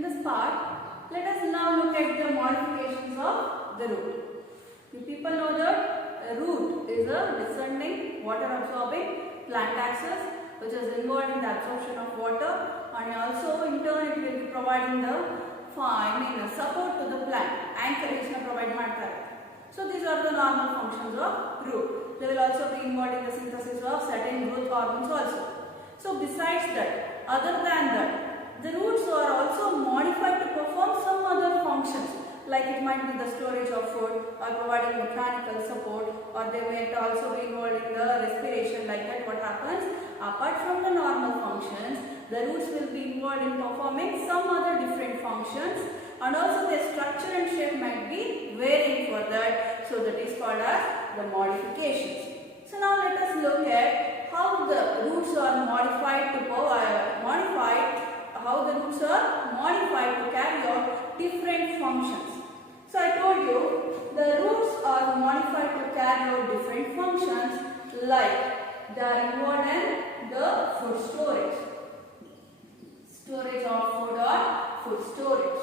In this part, let us now look at the modifications of the root. You people know that a root is a descending, water-absorbing plant axis which is involved in the absorption of water, and also in turn it will be providing the support to the plant, anchorage provide ಮಾಡ್ತಾರೆ. So these are the normal functions of root. They will also be involved in the synthesis of certain growth hormones also. So besides that, other than that, the roots are also modified to perform some other functions, like it might be the storage of food or providing mechanical support, or they may also be involved in the respiration. Like that, what happens? Apart from the normal functions, the roots will be involved in performing some other different functions, and also their structure and shape might be varying for that. So that is called as the modifications. So now let us look at how the roots are modified to carry out different functions. So I told you the roots are modified to carry out different functions, like they are involved in the food storage of food or food storage.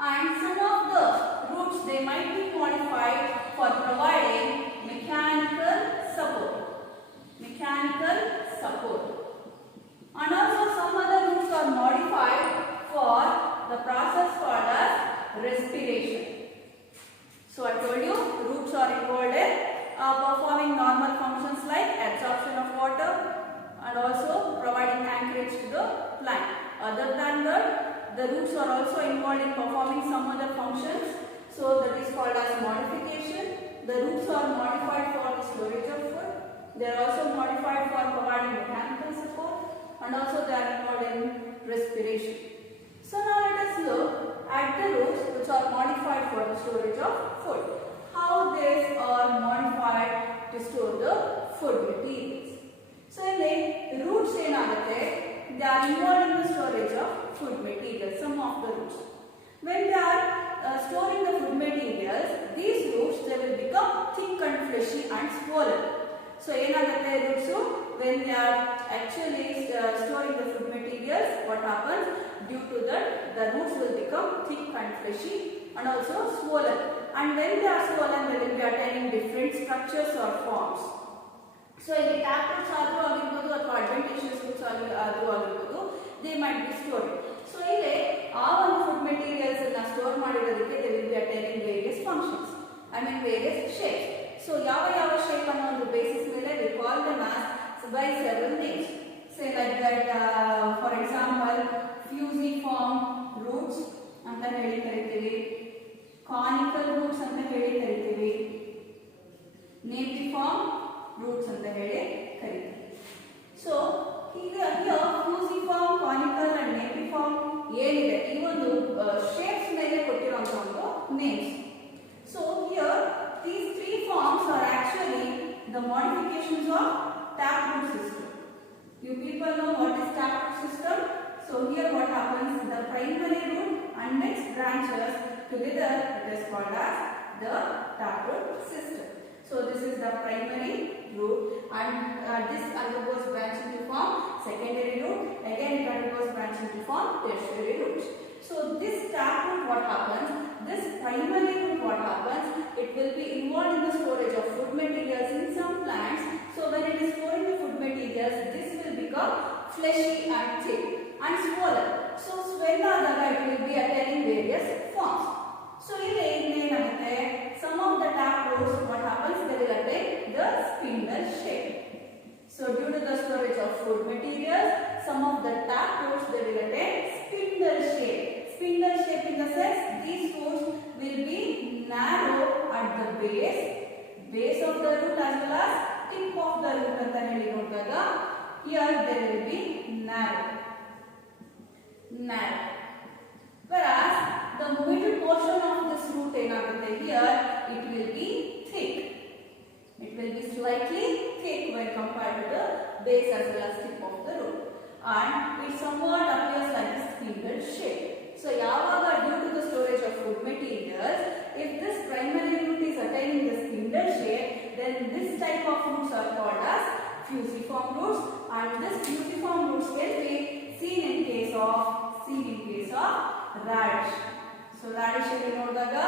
And some of the roots, they might be modified for providing mechanical support. And also some other roots are modified for the process called as respiration. So I told you roots are involved in performing normal functions like absorption of water and also providing anchorage to the plant. Other than that, the roots are also involved in performing some other functions. So that is called as modification. The roots are modified for the storage of food. They are also modified for providing mechanical support, and also they are involved in respiration. So now let us look at the roots which are modified for the storage of food. How these are modified to store the food materials. So in the roots they are involved in the storage of food materials, some of the roots. When they are storing the food materials, these roots they will become thick and fleshy and swollen. So roots, when they are actually storing the food materials, what happens? Due to that, the roots will become thick and fleshy and also swollen. And when they are swollen, they will be attaining different structures or forms. So in the taproots or adventitious roots they might be stored. So all food materials store they will be attaining various functions. Various shapes. So yava shape on the basis we call them as by several names. Say like that, for example, fusiform roots anta heli karithivi, conical roots anta heli karithivi, napiform roots anta heli karithivi. So here fusiform, conical and napiform ಏನide ಈ ಒಂದು shapes ಮೇಲೆ ಕೊಟ್ಟಿರುವಂತ ಒಂದು names. So here these three forms are actually the modifications of taproot system. You people know what is taproot system? So here what happens, the primary root and its branches together, it is called as the taproot system. So this is the primary root, and this undergoes branching to form secondary root. Again it undergoes branching to form tertiary roots. So this taproot, what happens? This primary root, what happens? It will be involved in the storage of food materials in some plants. So when it is storing the food materials, this will become fleshy and thick and swollen. So swell it will be attaining various forms. So some of the taproots, what happens? They will attain the spindle shape. So due to the storage of food materials, some of the taproots they will attain spindle shape. Spindle shape in the sense these roots will be narrow at the base of the root as well as tip of the root anta heli nodaga. Here they will be narrow. Whereas the middle portion of this root here it will be thick. It will be slightly thick when compared to the base as well as tip of the root, and it somewhat appears like a spindle shape. So due to the storage of food materials, if this primary root is attaining the spindle shape, then this type of roots are called as fusiform roots, and this fusiform roots will be seen in case of radish. So radish alli nodidaga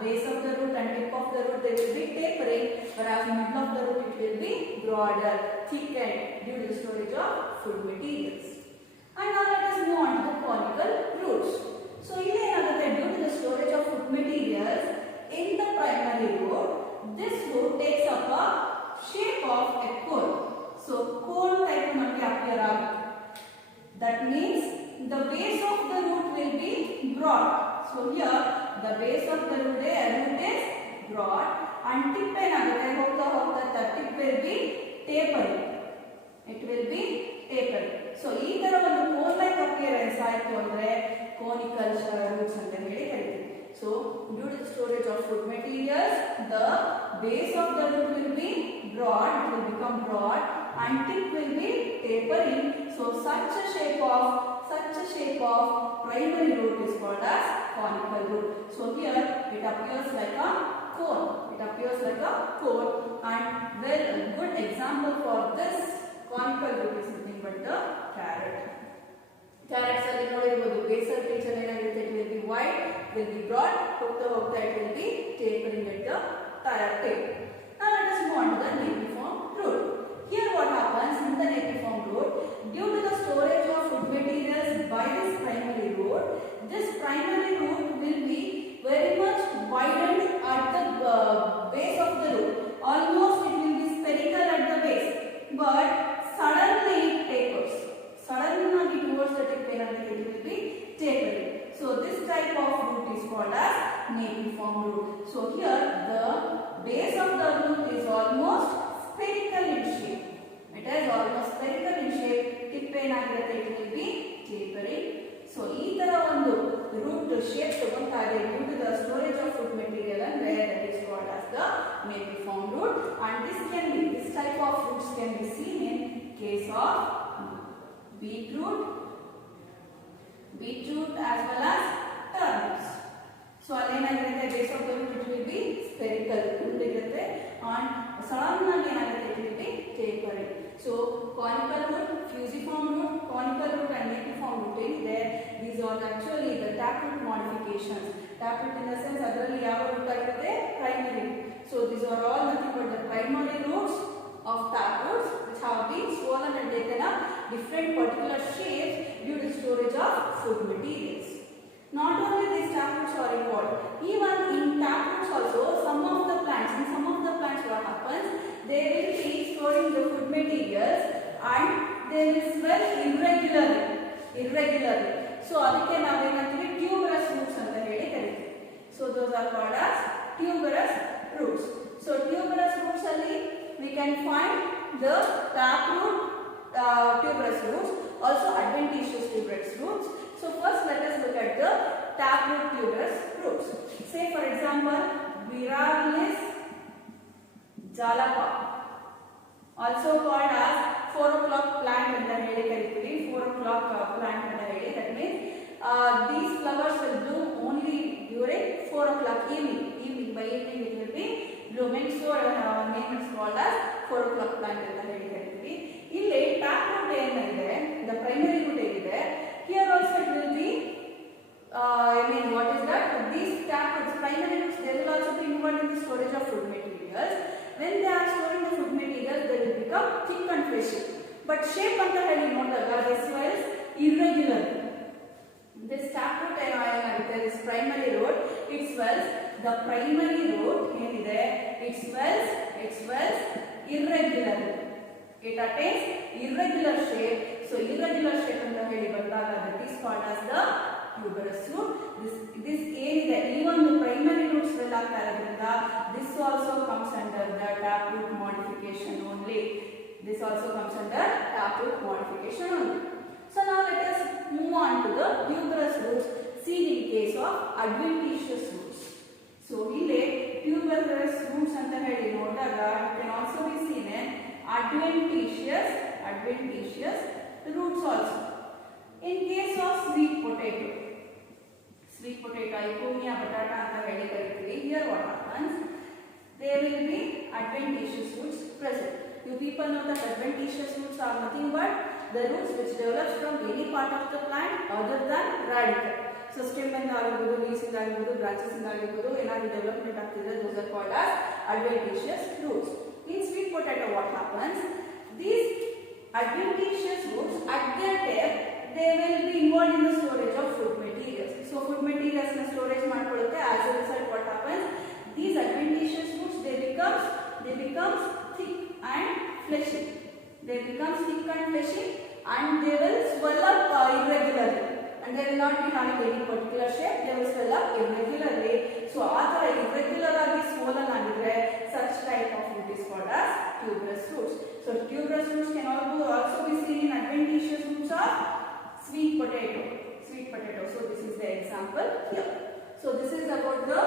base of the root and tip of the root they will be tapering, whereas middle of the root it will be broader, thickened due to the storage of food materials. And now let us move on to the conical roots. So ಇಲ್ಲಿ ಏನಾಗುತ್ತೆ, due to the storage of food materials in the primary root, this root takes up a shape of a cone. So cone type ನಮಗೆ appear ಆಗುತ್ತೆ. That means the base of the root will be broad. So here the base of the root is broad and tip ಏನಾಗುತ್ತೆ, ಹೋಗ್ತಾ ಹೋಗ್ತಾ the tip will be tapering. It will be tapering. So ಈ ತರ ಒಂದು cone like appearance ಆಯ್ತು ಅಂದ್ರೆ conical roots ಅಂತ ಹೇಳಿ ಕರೀತೀವಿ. So due to the storage of food materials, the base of the root will be broad, it will become broad and tip will be tapering. So such a shape of primary root is called as conical root. So here it appears like a cone. It appears like a cone, and well, a good example for this conical root is nothing but the carrot. Carrots alli nodirbodu basal feature ಏನಾಗಿರುತ್ತೆ, it will be wide, will be broad, ಹೋಗ್ತಾ ಹೋಗ್ತಾ it will be tapering at the tip. Now let us move on to the napiform root. Here what happens in the napiform root, due to the storage of food materials by this primary root will be very much widened at the base of the root. Almost it will be spherical at the base, but suddenly it tapers. Suddenly towards the tip it will be tapering. So this type of root is called as napiform root. So here the base of the root is almost spherical in shape. It is almost spherical in shape. Tip ಏನಾಗಿರುತ್ತೆ, it will be tapering. So ಈ ತರ ಒಂದು root shape ತಗೊಂತಾ ಇದೆ due to the storage of food material, and that is called as the napiform root. And this type of roots can be seen in case of beetroot as well as turnips. So alléನಾಗಿರುತ್ತೆ, base of the root it will be spherical ಇರುತ್ತೆ and sudden ಆಗಿ ಏನಾಗುತ್ತೆ, it will be tapering. So conical root, fusiform root, conical root and napiform root ಏನಿದೆ, these are actually the taproot modifications. Taproot in the sense ಅದರಲ್ಲಿ ಯಾವ root ಆಗಿರುತ್ತೆ, primary. So these are all nothing but the primary roots of taproots which have been swollen and taken up different particular shapes due to storage of food materials. Not only these taproots are involved, even in taproots also in some of the plants what happens, they will be storing the food materials and they will swell irregularly. So ಅದಕ್ಕೆ ನಾವು ಏನಂತೀವಿ, tuberous roots ಅಂತ ಹೇಳಿ ಕರೀತೀವಿ. So those are called as tuberous roots. So tuberous roots ಅಲ್ಲಿ we can find the taproot tuberous roots, also adventitious tuberous roots. So first let us look at the taproot tuberous roots. Say for example Mirabilis jalapa, also called as 4 o'clock plant anta heli kariತೀವಿ. 4 o'clock plant anta heli, that means these flowers will bloom only during 4 o'clock evening. By evening it will be blooming. So name is called as 4 o'clock plant anta heli kariತೀವಿ. ಇಲ್ಲಿ taproot ಏನಿದೆ, the primary root ಏನಿದೆ, here also it will be what is that, these taproots, primary roots, they will also be involved in the storage of food materials. When they are storing the food materials, they will become thick and fleshy, but shape anta heli nodaga this swells irregularly. This taproot ಏನಾಗುತ್ತೆ, this primary root, it swells, the primary root ಏನಿದೆ, it swells irregularly. It attains irregular shape. So irregular shape anta heli ಬಂದಾಗ that is called as the tuberous root. This ಏನಿದೆ, ಈ ಒಂದು primary roots swell ಆಗ್ತಾ ಇರೋದ್ರಿಂದ this also comes under the taproot modification only. This also comes under taproot modification only. So now let us move on to the tuberous roots seen in case of adventitious roots. So ಇಲ್ಲಿ tuberous roots anta heli ನೋಡಿದಾಗ it can also be seen in adventitious roots also. In case of sweet potato, Ipomoea batata anta heli kariತೀವಿ. Here what happens, there will be adventitious roots present. You people know that adventitious roots are nothing but the roots which develops from any part of the plant other than radicle. So so stem ಇಂದ ಆಗಿರ್ಬೋದು, leaves ಇಂದ ಆಗಿರ್ಬೋದು, branches ಇಂದ ಆಗಿರ್ಬೋದು ಏನಾದ್ರು development ಆಗ್ತಿದೆ, those are called as adventitious roots. In sweet potato what happens, these adventitious roots at their depth they will be involved in the storage of food materials. So food materials na storage ಮಾಡ್ಕೊಳ್ಳುತ್ತೆ. As a result what happens, these adventitious roots they become thick and fleshy. They become thick and fleshy and they will swell up irregularly and they will not be having any particular shape. They will swell up irregularly. So ಆತರ irregular ಆಗಿ swollen ಆಗಿದ್ರೆ such type of root is called as tuberous roots. So tuberous roots can also be seen in adventitious roots of sweet potato. So this is the example here. So this is about the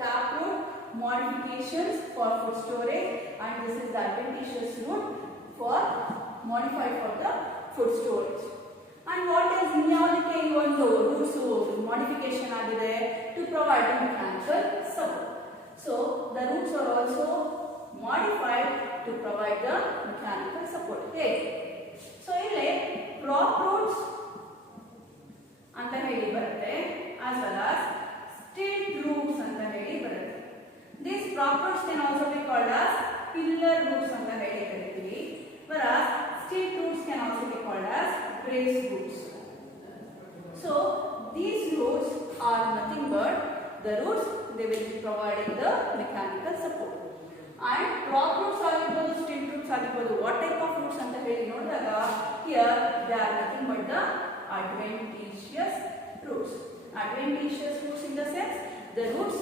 taproot modifications for food storage and this is the adventitious root for modified for the food storage. And what is inyadike ಈ ಒಂದು roots modification ಆಗಿದೆ to provide the mechanical support. So the roots are also modified to provide the mechanical support. Okay. So ಇಲ್ಲಿ crop roots ಅಂತ ಹೇಳಿ ಬರುತ್ತೆ as well as stilt roots ಅಂತ ಹೇಳಿ ಬರುತ್ತೆ. These crop roots can also be called as pillar roots ಅಂತ ಹೇಳಿ ಕರೀತೀವಿ. Whereas stilt roots can also be called as brace roots. So these roots are nothing but the roots they will be providing the mechanical support. And crop roots ಆಗಿರ್ಬೋದು, stilt roots ಆಗಿರ್ಬೋದು, what type of roots ಅಂತ ಹೇಳಿ ನೋಡಿದಾಗ here they are nothing but the adventitious roots. Adventitious roots in the sense the roots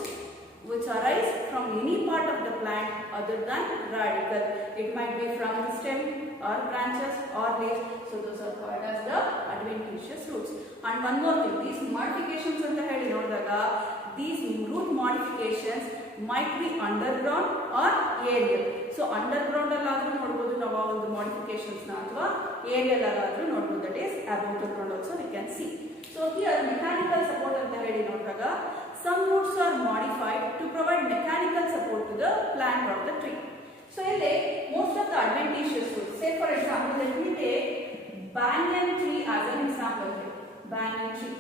which arise from any part of the plant other than radicle. It might be from the stem or branches or leaves. So those are called as the adventitious roots. And one more thing, these modifications anta heli nodidaga these root modifications might be underground or aerial. So underground alladru nodbodu ನಾವು ಒಂದು modifications na ಅಥವಾ aerial alladru nodbodu, that is above the ground also we can see. So here mechanical support anta heli nodidaga some roots are modified to provide mechanical support to the plant or the tree. So ಇಲ್ಲಿ most of the adventitious roots, say for example let me take banyan tree as an example here. Banyan tree.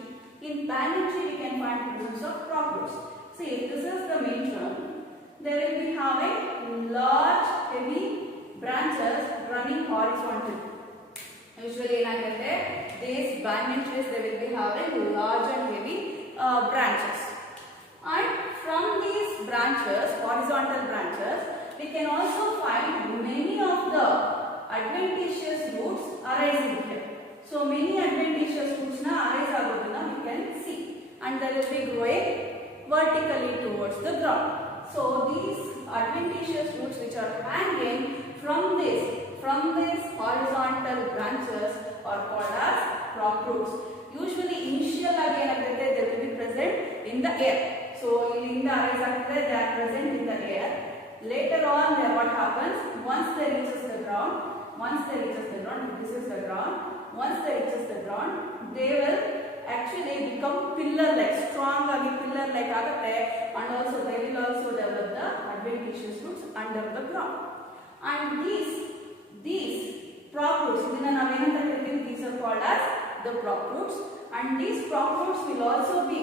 In banyan tree we can find presence of crop roots. See, if this is the main trunk, they will be having large heavy branches running horizontally. Usually ಏನಾಗುತ್ತೆ, these banyan trees they will be having large and heavy branches. And from these branches, horizontal branches, we can also find many of the adventitious roots arising here. So many adventitious roots na arise agoduna we can see and they will be growing vertically towards the ground. So these adventitious roots which are hanging from this horizontal branches are called as crop roots. Usually initial agi enagutte they will be present in the air. So illinda arise agtide they are present in the air. Later on then what happens, once they reaches the ground, this is the ground, once they reaches the ground they will actually become pillar like, strong agi pillar like agutte and also they will also develop the adventitious roots under the ground. And these prop roots idina navu enanta kariತೀವಿ, these are called as the prop roots and these prop roots will also be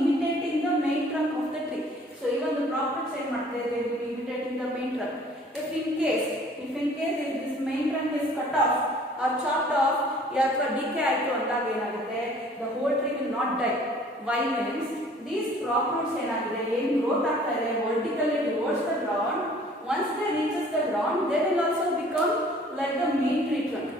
imitating the main trunk of the tree. So even the prop roots ಏನು ಮಾಡ್ತಾರೆ, they will be imitating the main trunk. If in case this main trunk is cut off or chopped off ಅಥವಾ decay ಆಯಿತು ಅಂದಾಗ ಏನಾಗುತ್ತೆ, the whole tree will not die. Why means these prop roots ಏನಾಗಿದೆ, ಏನು growth ಆಗ್ತಾ ಇದೆ vertically towards the ground, once they reaches the ground they will also become like the main tree trunk.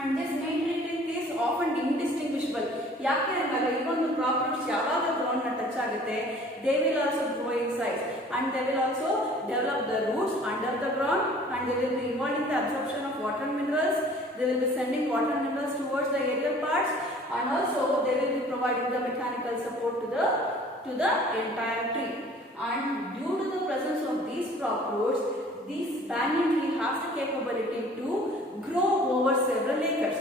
And this main tree trunk is often indistinguishable. ಯಾಕೆ ಅಂದಾಗ ಈ ಒಂದು crop roots ಯಾವಾಗ ground ನ touch ಆಗುತ್ತೆ they will also grow in size and they will also develop the roots under the ground and they will be involved in the absorption of water minerals. They will be sending water minerals towards the aerial parts and also they will be providing the mechanical support to the entire tree. And due to the presence of these crop roots, this banyan tree has the capability to grow over several acres.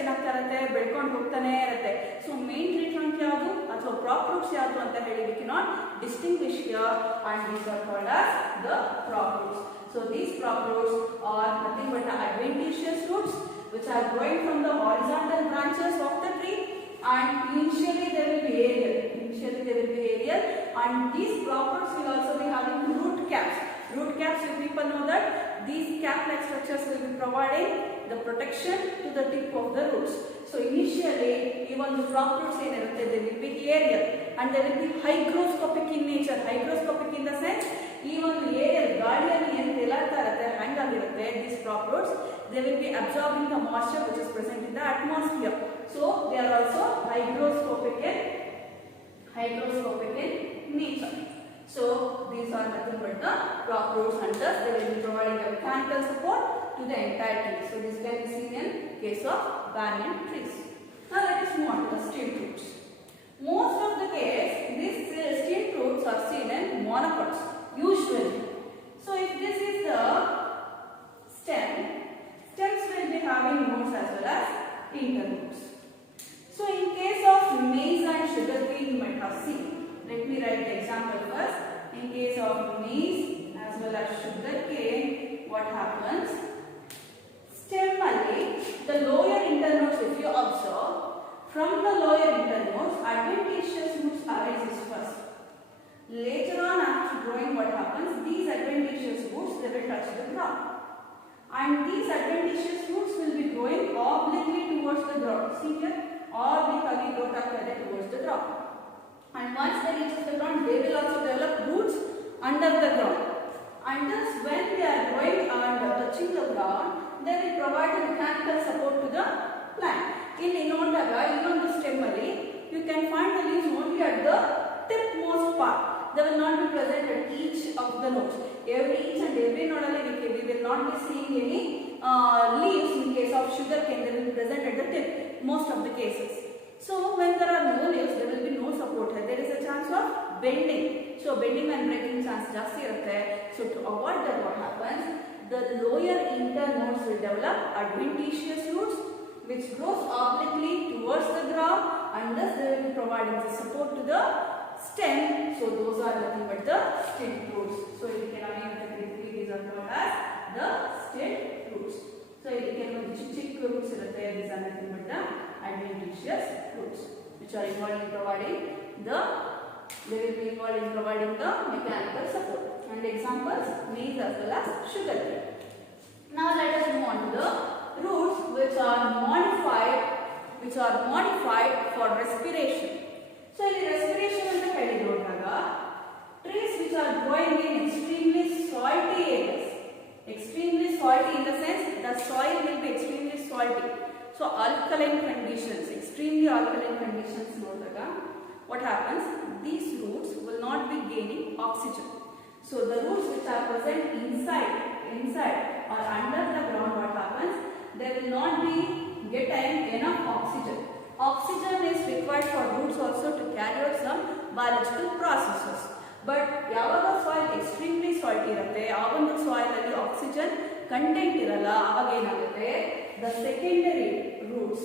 ಏನಾಗ್ತಾ ಇರುತ್ತೆ, ಬೆಳ್ಕೊಂಡು ಹೋಗ್ತಾನೆ ಇರುತ್ತೆ. So main tree trunk ಯಾವುದು ಅಥವಾ crop roots ಯಾವುದು ಅಂತ ಹೇಳಿ we cannot distinguish here and these are called as the crop roots. So these crop roots are nothing but the adventitious roots which are growing from the horizontal branches of the tree and and these crop roots will also be having root caps. Root caps, you people know that these cap-like structures will be providing the protection to the tip of the roots. So initially, even the crop roots they will be aerial and they will be hygroscopic in nature. Hygroscopic in the sense, even the aerial guardian hang ಆಗಿರುತ್ತೆ, these crop roots they will be absorbing the moisture which is present in the atmosphere. So they are also hygroscopic in nature. So these are nothing but the crop roots, and thus they will be providing a mechanical support to the entire tree. So this can be seen in case of banyan trees. Now let us move on to the stem roots. Most of the case, these stem roots are seen in monocots usually. So if this is the stems will be having roots as well as interroots. So in case of maize and sugarcane, you might have seen. Let me write the example first. In case of maize as well as sugarcane, what happens? Stemally, the lower internodes, if you observe, from the lower internodes, adventitious roots arises first. Later on, after growing, what happens? These adventitious roots, they will touch the ground. And these adventitious roots will be growing obliquely towards the ground. See here, obliquely growth towards the ground. And once they reach the ground, they will also develop roots under the ground. And thus, when they are growing and touching the ground, they will provide a mechanical support to the plant. In Inondaga, even the stemally, you can find the leaves only at the tipmost part. They will not be present at each of the nodes. Each and every node we will not be seeing any leaves. In case of sugarcane, they will be present at the tip, most of the cases. So when there are no leaves, there will be no support here. There is a chance of bending. So bending and breaking chance jasthi irutte. So to avoid that, what happens? The lower internodes will develop adventitious roots which grows obliquely towards the ground, and thus they will be providing the support to the stem. So those are nothing but the stem roots. So you can again these are called as the stem roots. So you can know chick roots irutte. These are nothing but the adventitious roots which are involved in providing the mechanical support. And examples, maize as well as sugarcane. Now let us move on to the roots which are modified for respiration. So in respiration in the trees which are growing in extremely salty areas. Extremely salty in the sense the soil will be extremely salty. So alkaline conditions, extremely alkaline conditions, what happens? These roots will not be gaining oxygen. So the roots which are present inside or under the ground, what happens? They will not be getting enough oxygen. Oxygen is required for roots also to carry out some biological processes. But yavaga soil extremely salty irutte, avondu soil alli oxygen content iralla, avaga enagutte? The secondary roots,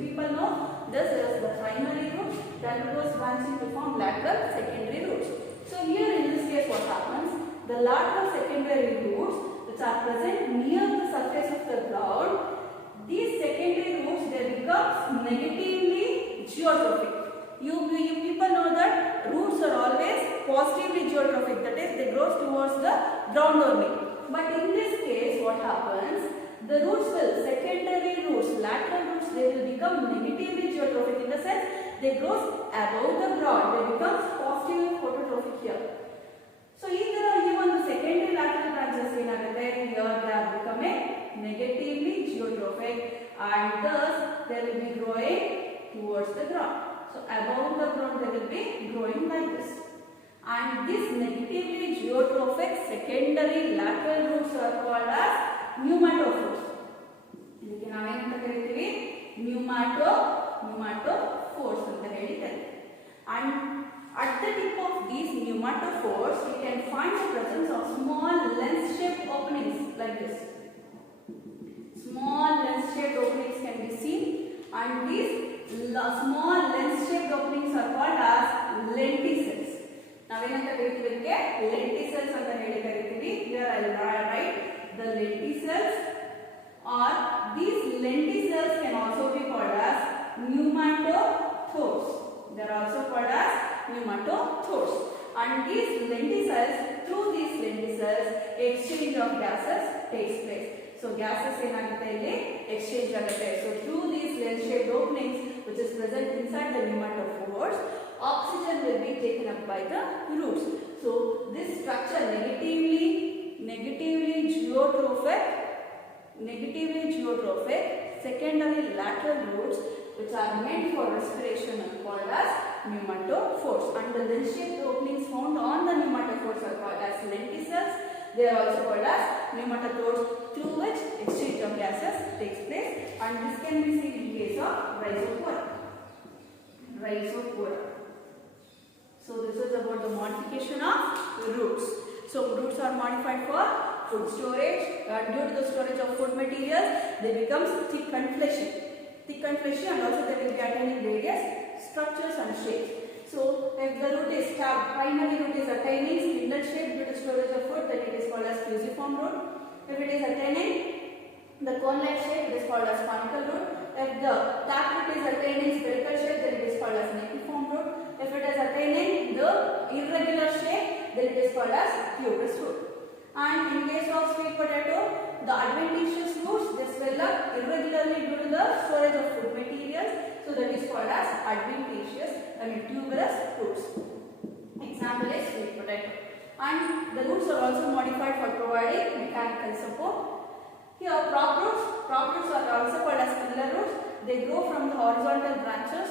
people know this is the primary roots that goes branching to form lateral secondary roots. So here in this case, what happens? The lateral secondary roots which are present near the surface of the ground, these secondary roots, they become negatively geotrophic. You people know that roots are always positively geotrophic, that is they grow towards the ground only. But in this case, what happens? The roots secondary roots, lateral roots, they will become negatively geotrophic in the sense they grow above the ground. They become positively phototrophic here. So either even the secondary lateral branches here they are becoming negatively geotrophic, and thus they will be growing towards the ground. So above the ground they will be growing like this. And these negatively geotrophic secondary lateral roots are called as pneumatophores. ಇದಕ್ಕೆ ನಾವೇನಂತ ಕರೀತೀವಿ? pneumatophores ಅಂತ ಹೇಳ್ತಾರೆ. And at the tip of these pneumatophores, we can find the presence of small lens-shaped openings like this. Small lens-shaped openings can be seen, and these small lens-shaped openings are called as lenticels. ನಾವೇನಂತ ಕರೀತೀವಿ? ಇದಕ್ಕೆ lenticels ಅಂತ ಹೇಳಿ ಕರೀತೀವಿ. Here I will write the lenticels, or these lenticels can also be called as pneumatophores. They are also called as pneumatophores. and these lenticels, through these lenticels, exchange of gases takes place. So gases exchange agate. So through these lens-shaped openings, which is present inside the pneumatophores, oxygen will be taken up by the roots. So this structure negatively geotrophic, secondary lateral roots which are meant for respiration are called as pneumatophores, and the lens-shaped openings found on the pneumatophores are called as lenticels. They are also called as pneumatophores, through which exchange of gases takes place, and this can be seen in case of rhizopora. So this is about the modification of roots. So roots are modified for food storage, and due to the storage of food materials, they become thick and fleshy, and also they will be attaining various structures and shapes. So if the root is primary root is attaining spindle shape due to storage of food, then it is called as fusiform root. If it is attaining the cone-like shape, it is called as conical root. If the taproot is attaining spherical shape, then it is called as nepiform root. If it is attaining the irregular shape, then it is called as tuberous root. And in case of sweet potato, the adventitious roots, they swell up irregularly due to the storage of food materials. So that is called as tuberous roots. Example is sweet potato. And the roots are also modified for providing mechanical support. Here prop roots are also called as pillar roots. They grow from the horizontal branches.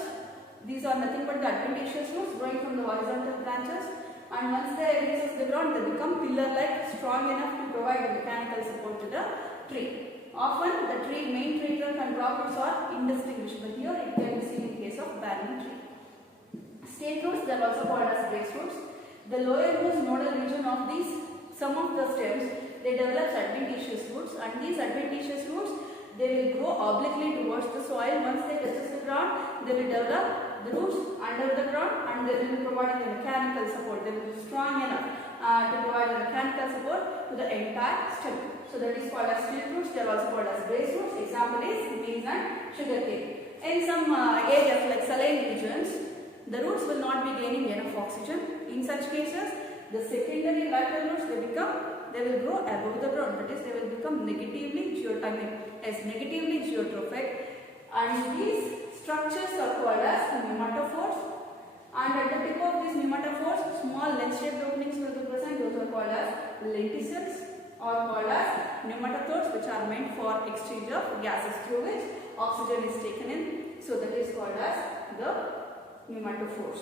These are nothing but the adventitious roots growing from the horizontal branches. And once they reach the ground, they become pillar-like, strong enough to provide mechanical support to the tree. Often the main tree trunk and prop roots are indistinguishable. Here it can be seen in case of banyan tree. Stake roots, they are also called as brace roots. The lowermost nodal region of these, some of the stems, they develop adventitious roots, and these adventitious roots, they will grow obliquely towards the soil. Once they touch the ground, they will develop the roots under the ground, and they will be providing the mechanical support. They will be strong enough to provide the mechanical support to the entire stem. So that is called as stake roots. They are also called as brace roots. Example is maize and sugarcane. In some areas like saline regions, the roots will not be gaining enough oxygen. In such cases, the secondary lateral roots they will grow above the ground. That is, they will become negatively geotrophic, and these structures are called as pneumatophores. And at the tip of these pneumatophores, small lens-shaped openings will be present. Those are called as lenticels, or called as pneumatophores, which are meant for exchange of gases through which oxygen is taken in. So that is called as the pneumatophores.